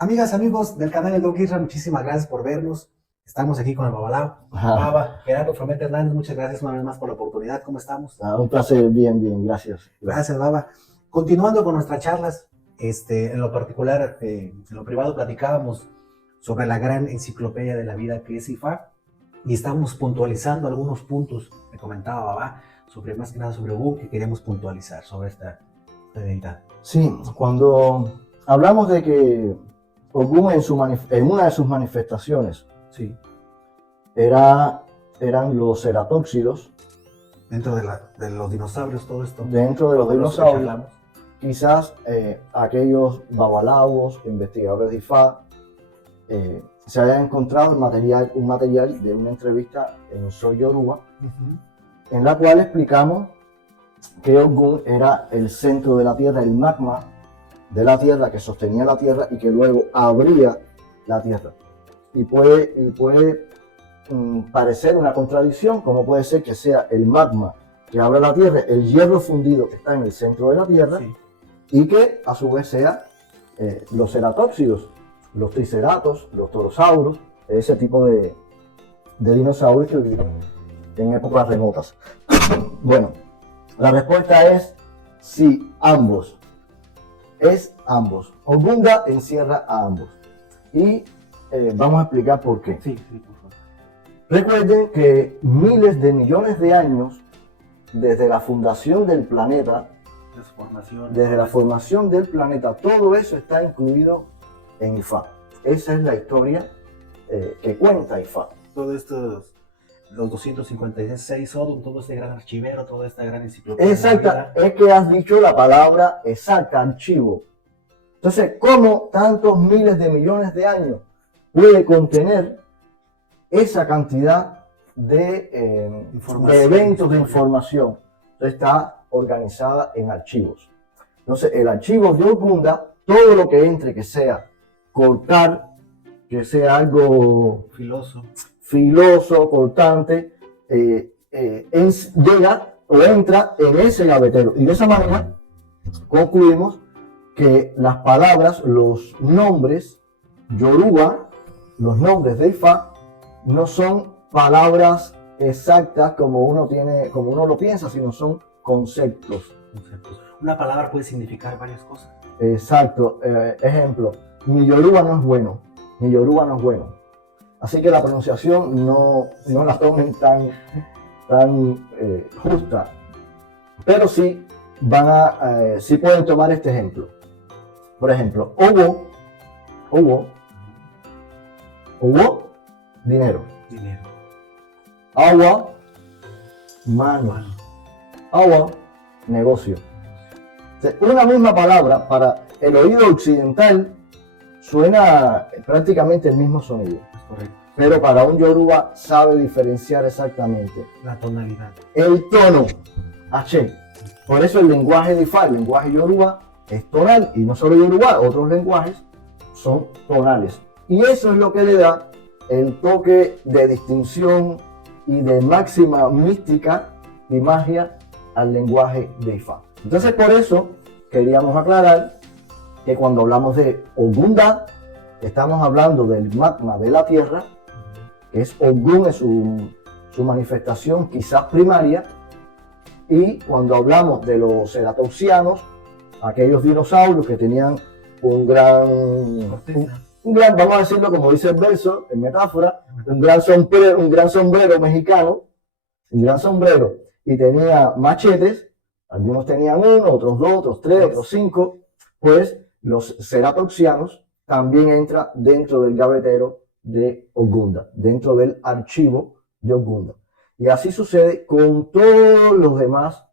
Amigas, amigos del canal de Doc Isra, muchísimas gracias por vernos. Estamos aquí con el Babalao. Ajá. Baba, Gerardo Frometa Hernández, muchas gracias una vez más por la oportunidad. ¿Cómo estamos? Un placer, bien, gracias. Gracias, Baba. Continuando con nuestras charlas, en lo particular, en lo privado platicábamos sobre la gran enciclopedia de la vida que es IFA y estamos puntualizando algunos puntos, me comentaba Baba, sobre más que nada sobre Ubuntu, que queríamos puntualizar sobre esta deidad. Sí, cuando hablamos de que Ogún en una de sus manifestaciones Sí. eran los ceratópsidos, Dentro de los dinosaurios, todo esto. dentro de los Todo lo que dinosaurios, hablamos. quizás aquellos babalaos, investigadores de IFA, se hayan encontrado un material de una entrevista en Soy Yoruba, en la cual explicamos que Ogún era el centro de la Tierra, el magma de la Tierra que sostenía la Tierra y que luego abría la Tierra. Y puede parecer una contradicción, como puede ser que sea el magma que abre la Tierra, el hierro fundido que está en el centro de la Tierra, Sí. y que a su vez sea los ceratópsidos, los triceratos, los torosauros, ese tipo de dinosaurios que viven en épocas remotas. Bueno, la respuesta es sí, ambos. Es ambos. Ogunda encierra a ambos. Y vamos a explicar por qué. Sí, sí, por favor. Recuerden que miles de millones de años desde la fundación del planeta, desde la formación del planeta, todo eso está incluido en IFA. Esa es la historia que cuenta IFA. Todo esto, los 256 Sodom, todo este gran archivero, toda esta gran enciclopedia. Exacta, es que has dicho la palabra exacta, archivo. Entonces, ¿cómo tantos miles de millones de años puede contener esa cantidad de eventos de información? Entonces, está organizada en archivos. Entonces, el archivo de Ogunda, todo lo que entre, que sea cortar, que sea algo filoso, cortante, llega o entra en ese gavetero. Y de esa manera concluimos que las palabras, los nombres Yoruba, los nombres de Ifá, no son palabras exactas como uno lo piensa, sino son conceptos. Una palabra puede significar varias cosas. Exacto. Ejemplo, mi Yoruba no es bueno. Mi Yoruba no es bueno. Así que la pronunciación no la tomen tan justa. Pero sí sí pueden tomar este ejemplo. Por ejemplo, Owo, dinero. Agua, mano. Agua, negocio. Una misma palabra para el oído occidental suena prácticamente el mismo sonido. Es correcto. Pero para un Yoruba sabe diferenciar exactamente la tonalidad, el tono, H. Por eso el lenguaje de Ifá, el lenguaje Yoruba, es tonal, y no solo Yoruba, otros lenguajes son tonales. Y eso es lo que le da el toque de distinción y de máxima mística y magia al lenguaje de Ifá. Entonces, por eso queríamos aclarar que cuando hablamos de Ogunda, estamos hablando del magma de la Tierra, que es Ogún en su manifestación quizás primaria, y cuando hablamos de los ceratopsianos, aquellos dinosaurios que tenían un gran, vamos a decirlo como dice el verso, en metáfora, un gran sombrero mexicano, un gran sombrero, y tenía machetes, algunos tenían uno, otros dos, otros tres, otros cinco, pues los ceratopsianos también entran dentro del gavetero de Ogunda, dentro del archivo de Ogunda. Y así sucede con todos los demás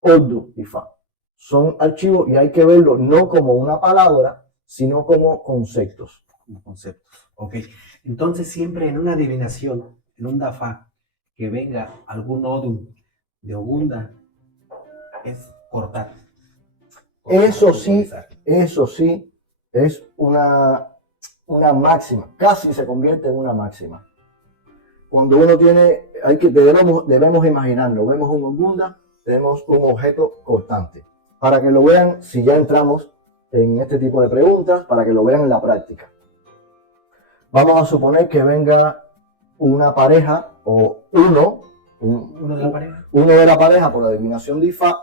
Odu Ifá. Son archivos y hay que verlo no como una palabra, sino como conceptos. Como conceptos. Ok. Entonces, siempre en una adivinación, en un Dafá, que venga algún Odu de Ogunda, es cortar. Eso sí, es una máxima, casi se convierte en una máxima. Cuando uno debemos imaginarlo, vemos un Ogunda, tenemos un objeto cortante. Para que lo vean, si ya entramos en este tipo de preguntas para que lo vean en la práctica. Vamos a suponer que venga una pareja o Uno de la pareja. uno de la pareja por la adivinación de Ifá.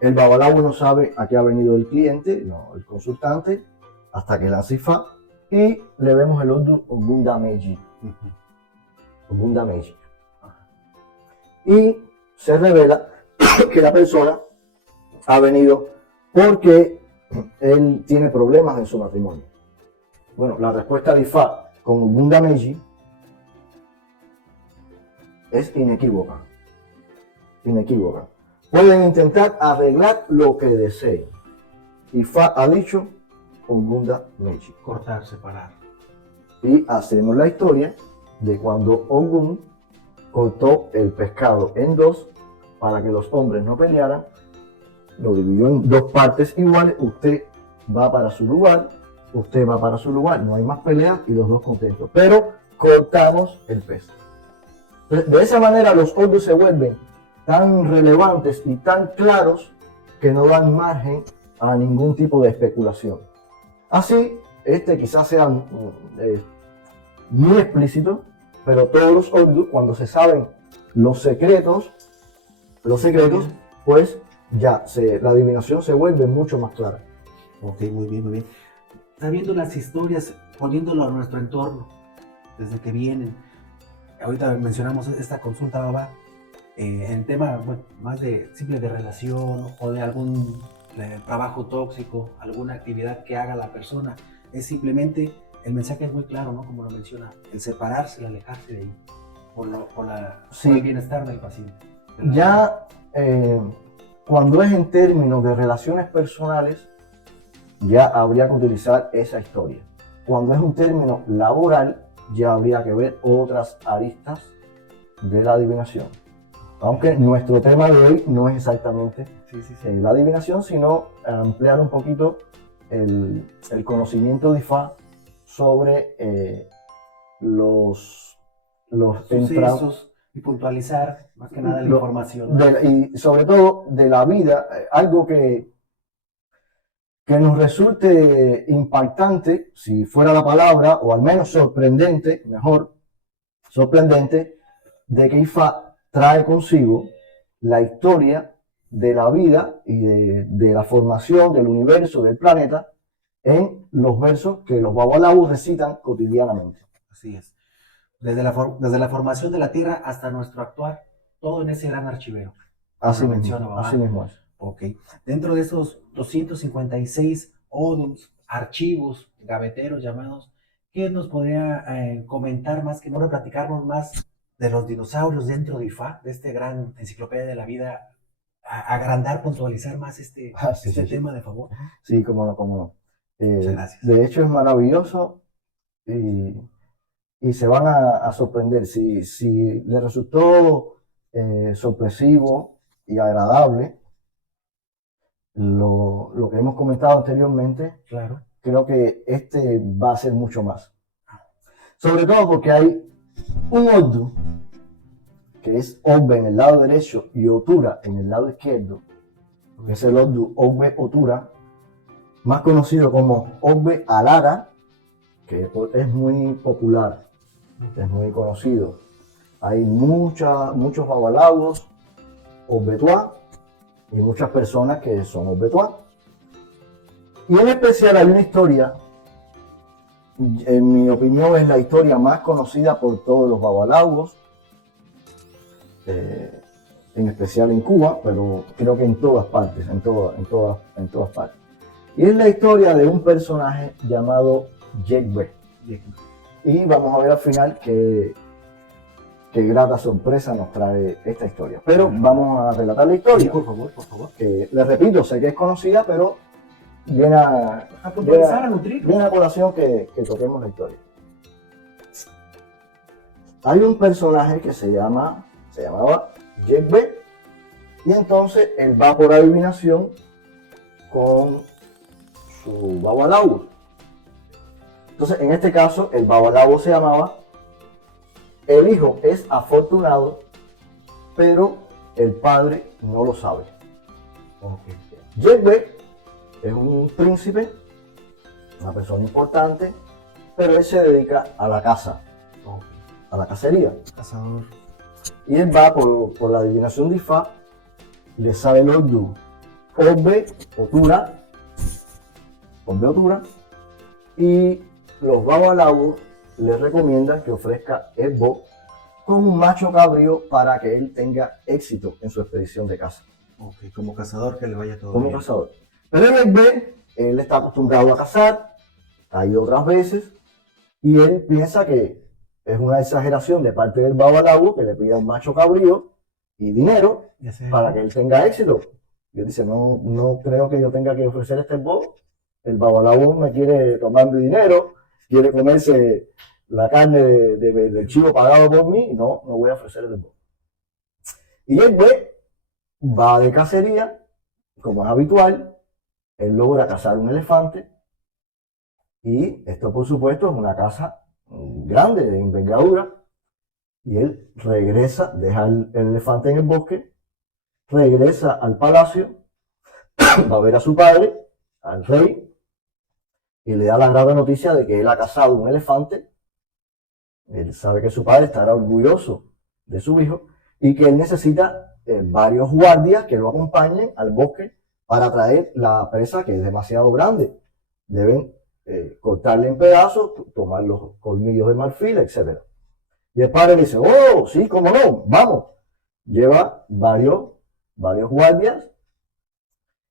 El babalao no sabe a qué ha venido el cliente, no, el consultante, hasta que lanza Ifá y le vemos el Odu Ogunda Meiji. Ogunda Meiji. Y se revela que la persona ha venido porque él tiene problemas en su matrimonio. Bueno, la respuesta de Ifá con Ogunda Meiji es inequívoca. Inequívoca. Pueden intentar arreglar lo que deseen. Ifá ha dicho Ogunda Meiji. Cortar, separar. Y hacemos la historia de cuando Ogun cortó el pescado en dos para que los hombres no pelearan, lo dividió en dos partes iguales, usted va para su lugar, usted va para su lugar, no hay más peleas y los dos contentos, pero cortamos el pez. Entonces, de esa manera los Odus se vuelven tan relevantes y tan claros que no dan margen a ningún tipo de especulación. Así, quizás sea muy explícito, pero todos los Odus, cuando se saben los secretos, pues ya la adivinación se vuelve mucho más clara. Ok, muy bien, muy bien. Sabiendo las historias, poniéndolo a nuestro entorno, desde que vienen. Ahorita mencionamos esta consulta, Baba, en tema más de simple de relación o de algún trabajo tóxico, alguna actividad que haga la persona. Es simplemente, el mensaje es muy claro, ¿no? Como lo menciona, el separarse, el alejarse de ahí, por el bienestar del paciente. Ya cuando es en términos de relaciones personales, ya habría que utilizar esa historia. Cuando es un término laboral, ya habría que ver otras aristas de la adivinación. Aunque nuestro tema de hoy no es exactamente la adivinación, sino ampliar un poquito el conocimiento de Ifá sobre los sucesos y puntualizar más que nada la información. Y sobre todo de la vida, algo que nos resulte impactante, si fuera la palabra, o al menos sorprendente, mejor, sorprendente, de que Ifá trae consigo la historia de la vida y de la formación del universo, del planeta, en los versos que los babalawos recitan cotidianamente. Así es. Desde la formación de la Tierra hasta nuestro actuar, todo en ese gran archivero. Así mismo es. Ok. Dentro de esos 256 odums, archivos, gaveteros llamados, ¿qué nos podría comentar más que no platicarnos más de los dinosaurios dentro de Ifá, de este gran enciclopedia de la vida, agrandar, puntualizar más este tema, de favor? Sí, cómo no. Muchas gracias. De hecho es maravilloso y se van a sorprender. Si les resultó sorpresivo y agradable lo que hemos comentado anteriormente, claro, creo que va a ser mucho más. Sobre todo porque hay un Odu, que es Ogbe en el lado derecho y Otura en el lado izquierdo, que es el Odu Ogbe Otura, más conocido como Ogbe Alara, que es muy popular, es muy conocido. Hay muchos babalawos Ogbetuá y muchas personas que son Ogbetuá. Y en especial hay una historia, en mi opinión es la historia más conocida por todos los babalawos, en especial en Cuba, pero creo que en todas partes, en todas partes. Y es la historia de un personaje llamado Yegbe. Y vamos a ver al final qué grata sorpresa nos trae esta historia. Pero vamos a relatar la historia. Sí, por favor. Que, les repito, sé que es conocida, pero viene a colación que toquemos la historia. Hay un personaje que se llamaba Yegbe, y entonces él va por adivinación con su babalao. Entonces, en este caso, el babalao se llamaba El hijo es afortunado, pero el padre no lo sabe. Yegbe es un príncipe, una persona importante, pero él se dedica a la caza, Ok. a la cacería. Cazador. Y él va por la adivinación de Ifá, le sale el Ordu, Orbe, Otura, y los babalawos le recomiendan que ofrezca Esbo con un macho cabrío para que él tenga éxito en su expedición de caza. Ok, como cazador que le vaya todo Como bien. cazador. Pero el Esbe, él está acostumbrado a cazar, ha ido otras veces, y él piensa que es una exageración de parte del babalawo que le pida un macho cabrío y dinero Ya sé. para que él tenga éxito. Y él dice, no creo que yo tenga que ofrecer este Esbo. El babalawo me quiere tomar mi dinero, quiere comerse la carne del chivo pagado por mí, no voy a ofrecer el Esbo. Y el Esbe va de cacería, como es habitual, él logra cazar un elefante, y esto por supuesto es una caza grande, de envergadura, y él regresa, deja el elefante en el bosque, regresa al palacio, va a ver a su padre, al rey, y le da la grave noticia de que él ha cazado un elefante. Él sabe que su padre estará orgulloso de su hijo y que él necesita varios guardias que lo acompañen al bosque para traer la presa, que es demasiado grande. Deben cortarle en pedazos, tomar los colmillos de marfil, etc. Y el padre dice, oh, sí, cómo no, vamos. Lleva varios guardias,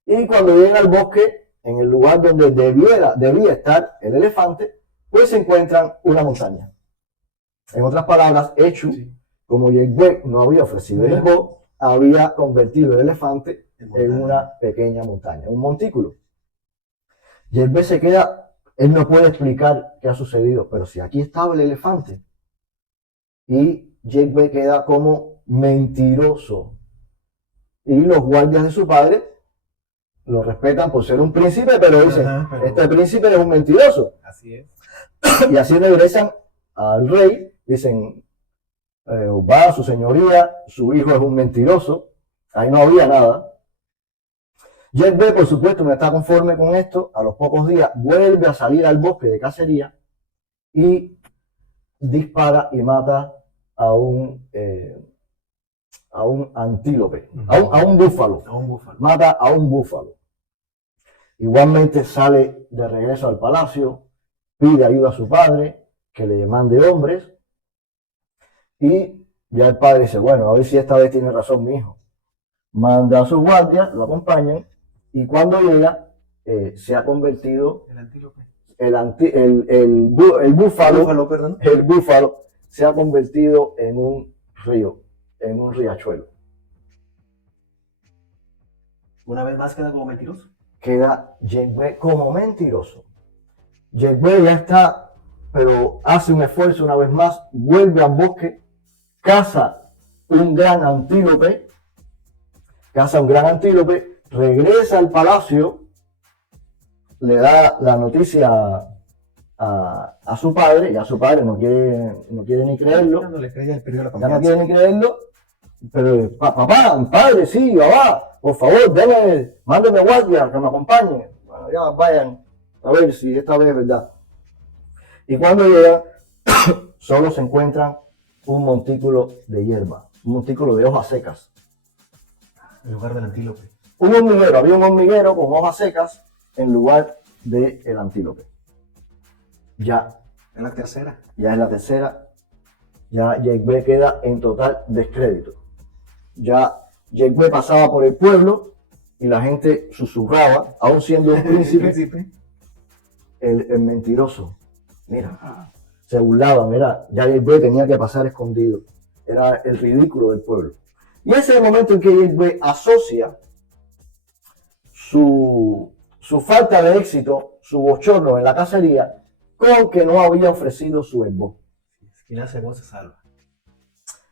y cuando llegan al bosque, en el lugar donde debía estar el elefante, pues se encuentran una montaña. En otras palabras, Echu, Sí. como Yegbe no había ofrecido el Esbo, había convertido el elefante en una pequeña montaña, un montículo. Yegbe se queda, él no puede explicar qué ha sucedido, pero si aquí estaba el elefante. Y Yegbe queda como mentiroso. Y los guardias de su padre lo respetan por ser un príncipe, pero dicen, este príncipe es un mentiroso. Así es. Y así regresan al rey, dicen, va, su señoría, su hijo es un mentiroso, ahí no había nada. Yegbe, por supuesto, no está conforme con esto, a los pocos días vuelve a salir al bosque de cacería y dispara y mata a un antílope, a un búfalo. A un búfalo. Mata a un búfalo. Igualmente sale de regreso al palacio, pide ayuda a su padre, que le mande hombres, y ya el padre dice, bueno, a ver si esta vez tiene razón mi hijo. Manda a sus guardias, lo acompañan, y cuando llega, se ha convertido El antílope. el búfalo, Perdón. el búfalo se ha convertido en un río, en un riachuelo. Una vez más queda como mentiroso. Queda Yegbe como mentiroso. Yegbe ya está, pero hace un esfuerzo una vez más, vuelve al bosque, caza un gran antílope, regresa al palacio, le da la noticia a su padre, y a su padre no quiere ni creerlo, No le creía el periodo de la ya no confianza. quiere ni creerlo, pero papá, padre, sí, papá, por favor, mándeme guardia que me acompañe. Bueno, ya vayan a ver si esta vez es verdad. Y cuando llegan, solo se encuentran un montículo de hierba, un montículo de hojas secas. En lugar del antílope. Había un hormiguero con hojas secas en lugar del antílope. Ya Es la tercera. es la tercera, ya Yegbe queda en total descrédito. Ya Yegbe pasaba por el pueblo y la gente susurraba, aún siendo un príncipe, el mentiroso. Mira, se burlaban, ya Yegbe tenía que pasar escondido. Era el ridículo del pueblo. Y ese es el momento en que Yegbe asocia su falta de éxito, su bochorno en la cacería, con que no había ofrecido su Esbo. Quien hace voz se salva.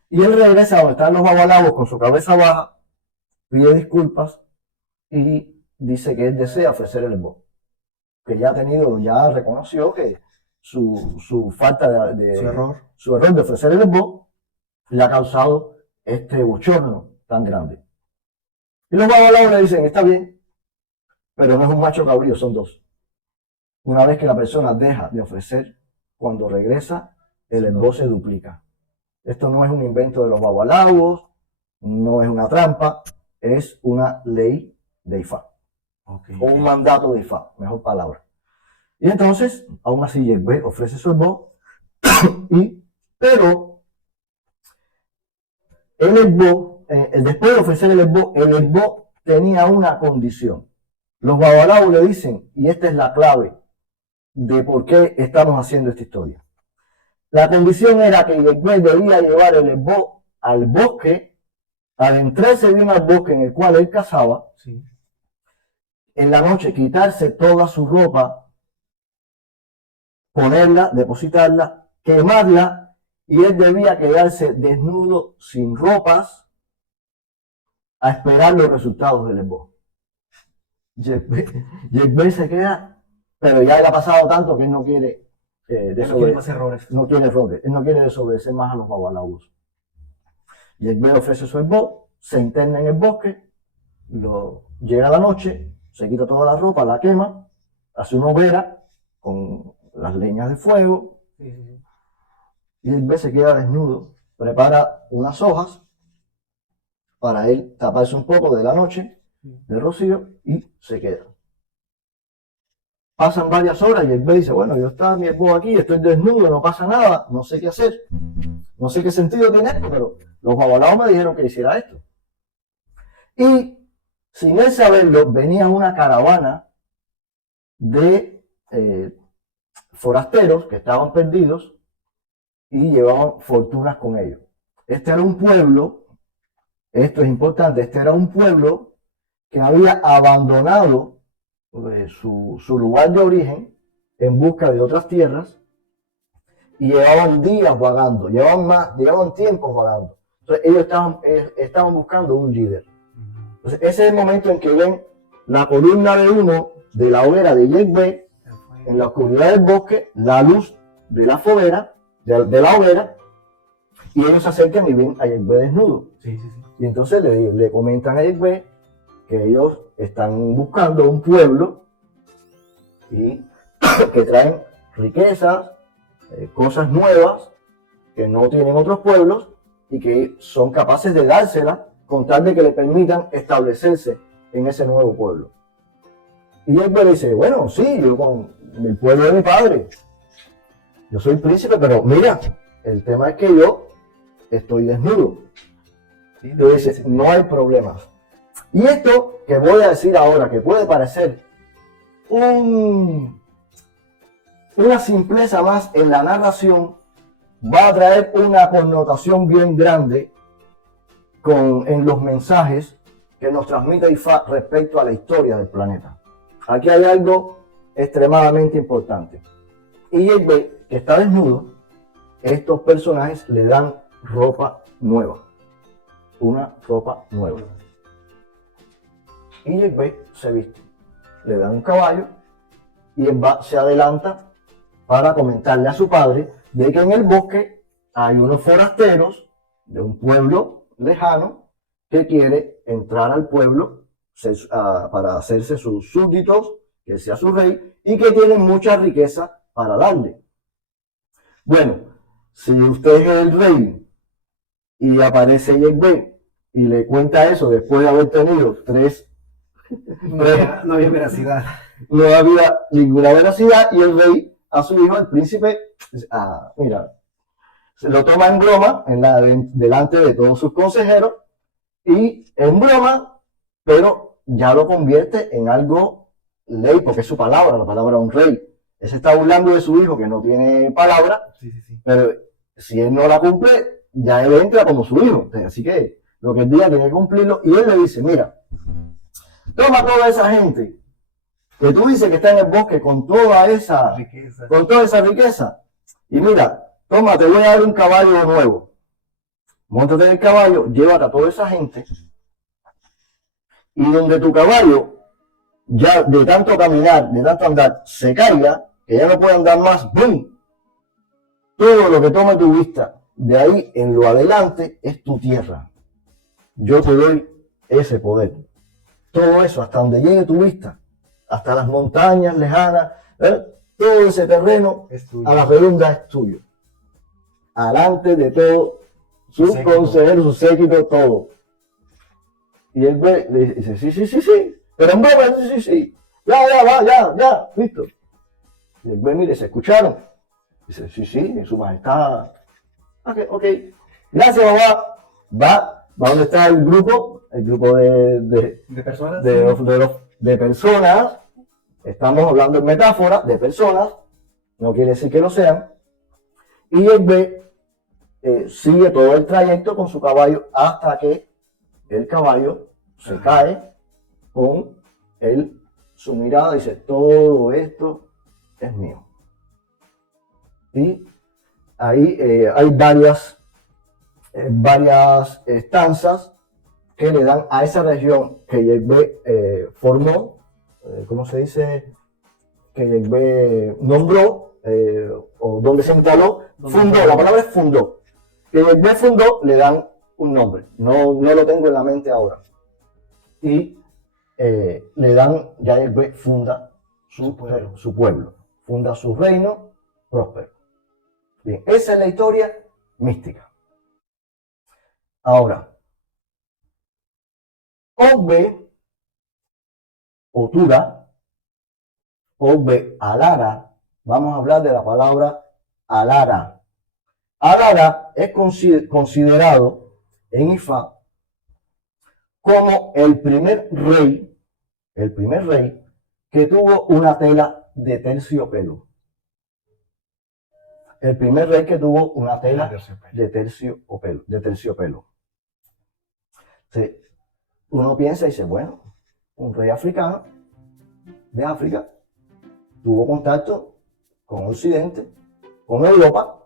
Y él regresa a donde están los babalawos con su cabeza baja, pide disculpas y dice que él desea ofrecer el Esbo. Que ya reconoció que su falta su error de ofrecer el Esbo le ha causado este bochorno tan grande. Y los babalawos le dicen, está bien, pero no es un macho cabrío, son dos. Una vez que la persona deja de ofrecer, cuando regresa, el esbo se duplica. Esto no es un invento de los babalawos, no es una trampa, es una ley de Ifá. Okay. O un mandato de Ifá, mejor palabra. Y entonces, aún así, Yegbe ofrece su esbo, pero el esbo, después de ofrecer el esbo tenía una condición. Los babalawos le dicen, y esta es la clave de por qué estamos haciendo esta historia. La condición era que Yegbe debía llevar el esbo al bosque, adentrarse bien al bosque en el cual él cazaba, sí, en la noche quitarse toda su ropa, ponerla, depositarla, quemarla, y él debía quedarse desnudo, sin ropas, a esperar los resultados del esbo. Yegbe se queda, pero ya le ha pasado tanto que él no quiere más errores. No quiere errores, él no quiere desobedecer más a los babalawos. Yegbe ofrece su esbo, se interna en el bosque, llega la noche, se quita toda la ropa, la quema, hace una hoguera con las leñas de fuego, y Yegbe se queda desnudo, prepara unas hojas para él taparse un poco de la noche, de rocío, y se queda. Pasan varias horas y Yegbe dice, bueno, yo estaba mi esbo aquí, estoy desnudo, no pasa nada, no sé qué hacer, no sé qué sentido tiene esto, pero los babalawos me dijeron que hiciera esto. Y sin él saberlo, venía una caravana de forasteros que estaban perdidos y llevaban fortunas con ellos. Este era un pueblo, esto es importante, este era un pueblo que había abandonado su lugar de origen en busca de otras tierras y llevaban días vagando, llevaban tiempos vagando. Entonces ellos estaban buscando un líder. Entonces ese es el momento en que ven la columna de humo de la hoguera de Yegbe en la oscuridad del bosque, la luz de la foguera, de la hoguera, y ellos se acercan y ven a Yegbe desnudo. Sí, sí, sí. Y entonces le comentan a Yegbe que ellos están buscando un pueblo y que traen riquezas, cosas nuevas que no tienen otros pueblos y que son capaces de dárselas con tal de que le permitan establecerse en ese nuevo pueblo. Y Yegbe dice, bueno, sí, yo con el pueblo de mi padre, yo soy príncipe, pero mira, el tema es que yo estoy desnudo. Y dice, no hay problemas. Y esto que voy a decir ahora, que puede parecer una simpleza más en la narración, va a traer una connotación bien grande en los mensajes que nos transmite Ifá respecto a la historia del planeta. Aquí hay algo extremadamente importante. Y Yegbe, que está desnudo, estos personajes le dan ropa nueva. Una ropa nueva. Y Yegbe se viste. Le dan un caballo y él se adelanta para comentarle a su padre de que en el bosque hay unos forasteros de un pueblo lejano que quiere entrar al pueblo para hacerse sus súbditos, que sea su rey, y que tienen mucha riqueza para darle. Bueno, si usted es el rey y aparece Yegbe y le cuenta eso después de haber tenido no había veracidad. No había ninguna veracidad y el rey a su hijo, el príncipe, mira, se lo toma en broma delante de todos sus consejeros y en broma, pero ya lo convierte en algo ley, porque es su palabra, la palabra de un rey. Él se está burlando de su hijo que no tiene palabra, sí. Pero si él no la cumple, ya él entra como su hijo. Así que lo que él diga tiene que cumplirlo y él le dice, mira, toma toda esa gente que tú dices que está en el bosque con toda esa riqueza. Y mira, toma, te voy a dar un caballo nuevo. Móntate en el caballo, llévate a toda esa gente. Y donde tu caballo, ya de tanto caminar, de tanto andar, se caiga, que ya no puede andar más, ¡boom! Todo lo que tome tu vista, de ahí en lo adelante, es tu tierra. Yo te doy ese poder. Todo eso, hasta donde llegue tu vista, hasta las montañas lejanas, todo ese terreno Es tuyo. a la redonda es tuyo. Alante de todo, sus Séquito. consejeros, su séquito, todo. Y él ve, le dice, sí, pero en broma, sí, ya, listo. Y él ve, mire, ¿se escucharon? Dice, sí, su majestad. Ok, gracias, mamá. Va donde está el grupo ¿De personas? de personas. Estamos hablando en metáfora, de personas, no quiere decir que lo sean. Y él ve, sigue todo el trayecto con su caballo hasta que el caballo se cae con su mirada y dice, todo esto es mío. Y ahí hay varias estanzas que le dan a esa región que Yahvé formó, ¿cómo se dice? Que Yahvé nombró, o donde se instaló, fundó, la palabra es fundó. Que Yahvé fundó, le dan un nombre, no lo tengo en la mente ahora. Y le dan, ya Yahvé funda su pueblo, funda su reino próspero. Bien, esa es la historia mística. Ahora, Ogbe, Otura, Ogbe, Alara, vamos a hablar de la palabra Alara. Alara es considerado en Ifá como el primer rey que tuvo una tela de terciopelo. El primer rey que tuvo una tela de terciopelo. Sí. Uno piensa y dice, bueno, un rey africano de África tuvo contacto con Occidente, con Europa,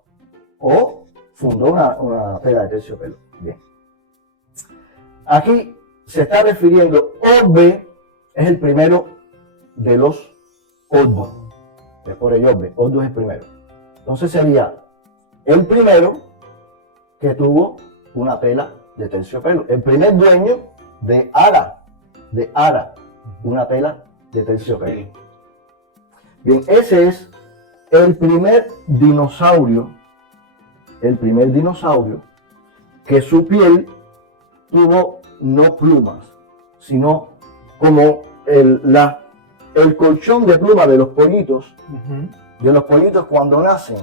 o fundó una tela de terciopelo. Bien. Aquí se está refiriendo, Ogbe es el primero de los Odu. Por ello, Odu es el primero. Entonces sería el primero que tuvo una tela de terciopelo. El primer dueño de Ara, una tela de terciopelo. Bien, ese es el primer dinosaurio que su piel tuvo no plumas, sino como el colchón de plumas de los pollitos, cuando nacen,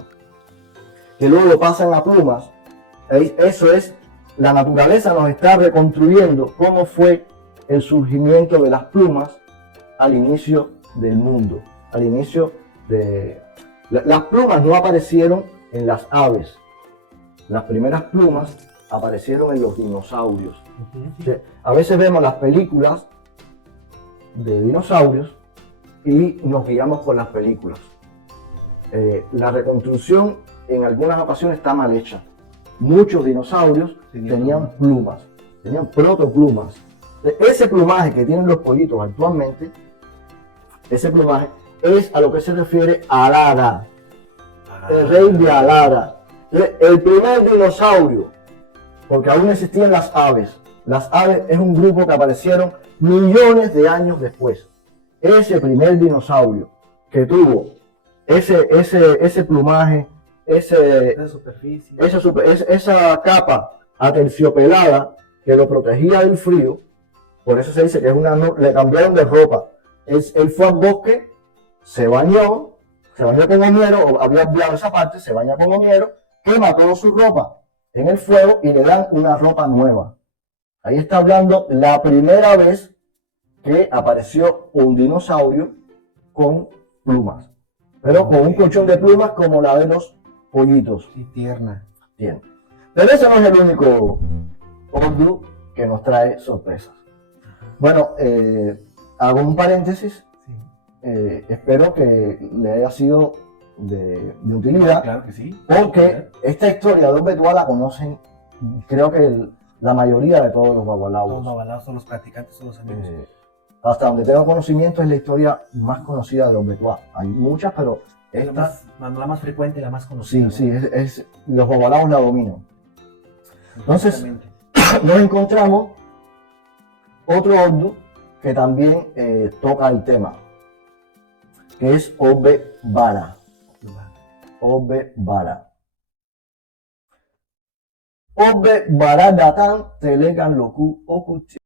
que luego lo pasan a plumas. Eso es, la naturaleza nos está reconstruyendo cómo fue el surgimiento de las plumas al inicio del mundo, al inicio de... Las plumas no aparecieron en las aves, las primeras plumas aparecieron en los dinosaurios. A veces vemos las películas de dinosaurios y nos guiamos por las películas. La reconstrucción en algunas ocasiones está mal hecha. Muchos dinosaurios tenían plumas, tenían protoplumas. Ese plumaje que tienen los pollitos actualmente, ese plumaje es a lo que se refiere a Alara, el rey de Alara. El primer dinosaurio, porque aún existían las aves. Las aves es un grupo que aparecieron millones de años después. Ese primer dinosaurio que tuvo ese plumaje, esa capa aterciopelada que lo protegía del frío, por eso se dice que le cambiaron de ropa. Él fue al bosque, se bañó con Homero, o había olvidado esa parte, se baña con Homero, quema toda su ropa en el fuego y le dan una ropa nueva. Ahí está hablando la primera vez que apareció un dinosaurio con plumas, pero con un colchón de plumas como la de los pollitos. Sí, tierna. Bien. Pero ese no es el único Odu que nos trae sorpresas. Bueno, hago un paréntesis. Espero que le haya sido de utilidad. Claro que sí. Porque esta historia de Ogbe la conocen, creo que la mayoría de todos los babalaos. Todos los babalaos son los practicantes, son los amigos. Hasta donde tengo conocimiento es la historia más conocida de Ogbe. Hay muchas, pero esta... La más frecuente y la más conocida. Sí, los babalaos la dominan. Entonces, nos encontramos otro Ogdu que también toca el tema. que es Obe Bara. Obe Bara. Obe Bara Datan Telegan Loku Okuchi.